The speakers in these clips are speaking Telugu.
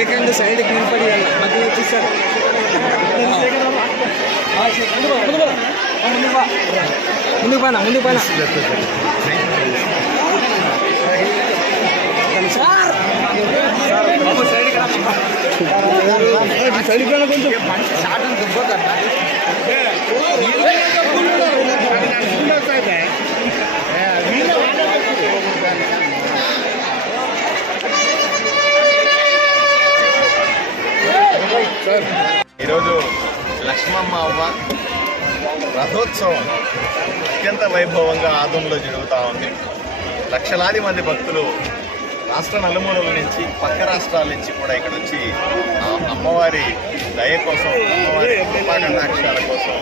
ఏకంగా సైడ్కి నిలబడి మధ్యలో వచ్చేసారు. ముందుకు పోనా సైడ్కి కొంచెం ఈరోజు లక్ష్మమ్మ అవ్వ రథోత్సవం అత్యంత వైభవంగా ఆదంలో జరుగుతూ ఉంది. లక్షలాది మంది భక్తులు రాష్ట్ర నలుమూలల నుంచి పక్క రాష్ట్రాల నుంచి కూడా ఇక్కడ వచ్చి అమ్మవారి దయ కోసం, అమ్మవారి కృపాకటాక్షాల కోసం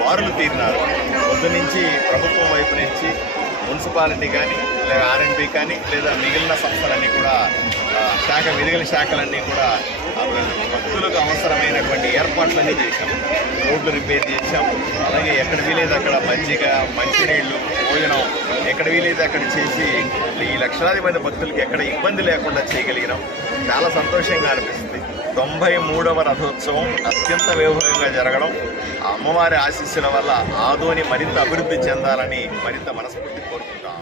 బారులు తీరినారు. పొద్దు నుంచి ప్రభుత్వం వైపు నుంచి మున్సిపాలిటీ కానీ లేదా ఆర్ఎండ్బి కానీ లేదా మిగిలిన సంస్థలన్నీ కూడా విధిగల శాఖలన్నీ కూడా భక్తులకు అవసరమైనటువంటి ఏర్పాట్లన్నీ చేశాము. రోడ్లు రిపేర్ చేశాము. అలాగే ఎక్కడ వీలైతే అక్కడ మజ్జిగ, మంచినీళ్లు, భోజనం ఎక్కడ వీలైతే అక్కడ చేసి ఈ లక్షలాది మంది భక్తులకి ఎక్కడ ఇబ్బంది లేకుండా చేయగలిగినాం. చాలా సంతోషంగా అనిపిస్తుంది. 93వ రథోత్సవం అత్యంత వైభవంగా జరగడం, అమ్మవారి ఆశీస్సుల వల్ల ఆదోని మరింత అభివృద్ధి చెందాలని మరింత మనస్ఫూర్తి కోరుకుంటాం.